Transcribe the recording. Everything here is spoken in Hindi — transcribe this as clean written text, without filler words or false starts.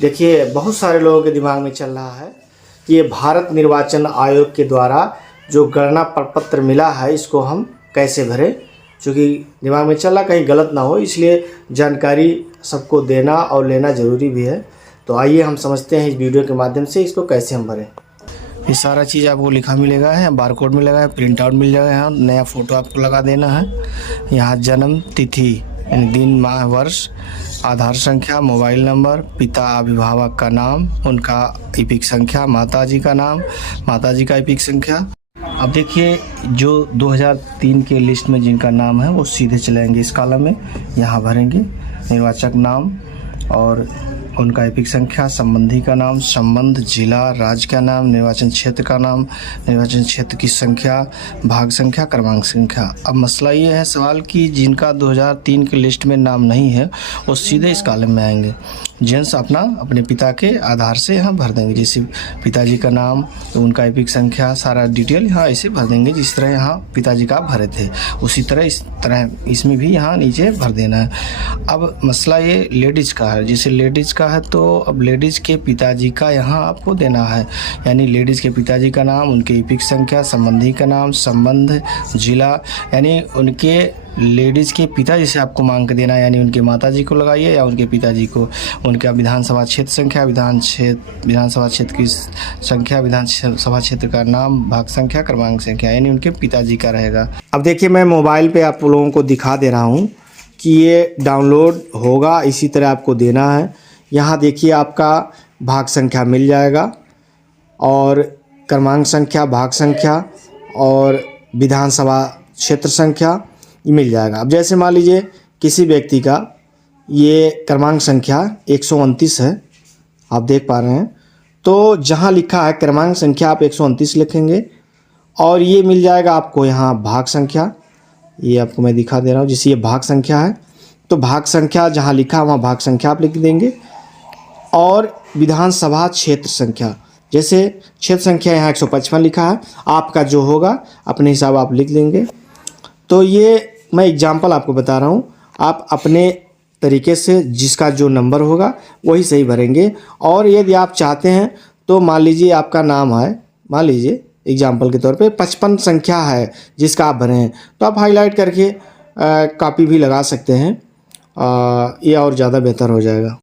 देखिए, बहुत सारे लोगों के दिमाग में चल रहा है कि ये भारत निर्वाचन आयोग के द्वारा जो गणना प्रपत्र मिला है इसको हम कैसे भरें। क्योंकि दिमाग में चल रहा कहीं गलत ना हो, इसलिए जानकारी सबको देना और लेना ज़रूरी भी है। तो आइए हम समझते हैं इस वीडियो के माध्यम से इसको कैसे हम भरें। ये सारा चीज़ आपको लिखा मिलेगा है, बारकोड मिलेगा है, प्रिंट आउट मिल जाएगा। यहाँ नया फ़ोटो आपको लगा देना है। यहाँ जन्म तिथि यानी दिन माह वर्ष, आधार संख्या, मोबाइल नंबर, पिता अभिभावक का नाम, उनका ईपिक संख्या, माताजी का नाम, माताजी का ईपिक संख्या। अब देखिए, जो 2003 के लिस्ट में जिनका नाम है वो सीधे चलेंगे इस कॉलम में। यहाँ भरेंगे निर्वाचक नाम और उनका ईपिक संख्या, संबंधी का नाम, संबंध, जिला, राज्य का नाम, निर्वाचन क्षेत्र का नाम, निर्वाचन क्षेत्र की संख्या, भाग संख्या, क्रमांक संख्या। अब मसला ये है सवाल कि जिनका 2003 के लिस्ट में नाम नहीं है वो सीधे इस कॉलम में आएंगे। जेंट्स अपने पिता के आधार से यहाँ भर देंगे, जैसे पिताजी का नाम, उनका ईपिक संख्या, सारा डिटेल यहाँ ऐसे भर देंगे जिस तरह यहाँ पिताजी का भरे थे उसी तरह इस तरह इसमें भी यहाँ नीचे भर देना है। अब मसला ये लेडीज़ का है, जैसे लेडीज़ का है तो अब लेडीज़ के पिताजी का यहाँ आपको देना है, यानी लेडीज़ के पिताजी का नाम, उनके ईपिक संख्या, संबंधी का नाम, संबंध, जिला, यानी उनके लेडीज़ के पिताजी से आपको मांग के देना है, यानी उनके माताजी को लगाइए या उनके पिताजी को। उनका विधानसभा क्षेत्र संख्या, विधानसभा क्षेत्र की संख्या, विधानसभा क्षेत्र का नाम, भाग संख्या, क्रमांक संख्या, यानी उनके पिताजी का रहेगा। अब देखिए, मैं मोबाइल पे आप लोगों को दिखा दे रहा हूँ कि ये डाउनलोड होगा, इसी तरह आपको देना है। यहाँ देखिए, आपका भाग संख्या मिल जाएगा और क्रमांक संख्या, भाग संख्या और विधानसभा क्षेत्र संख्या मिल जाएगा। अब जैसे मान लीजिए किसी व्यक्ति का ये क्रमांक संख्या 129 है, आप देख पा रहे हैं, तो जहाँ लिखा है क्रमांक संख्या आप 129 लिखेंगे और ये मिल जाएगा आपको यहाँ भाग संख्या। ये आपको मैं दिखा दे रहा हूँ, जैसे ये भाग संख्या है तो भाग संख्या जहाँ लिखा है वहाँ भाग संख्या आप लिख देंगे। और विधानसभा क्षेत्र संख्या, जैसे क्षेत्र संख्या यहाँ 155 लिखा है, आपका जो होगा अपने हिसाब आप लिख लेंगे। तो ये मैं एग्जांपल आपको बता रहा हूँ, आप अपने तरीके से जिसका जो नंबर होगा वही सही भरेंगे। और यदि आप चाहते हैं तो मान लीजिए आपका नाम है, मान लीजिए एग्जांपल के तौर पे 55 संख्या है जिसका आप भरे हैं, तो आप हाईलाइट करके कॉपी भी लगा सकते हैं, ये और ज़्यादा बेहतर हो जाएगा।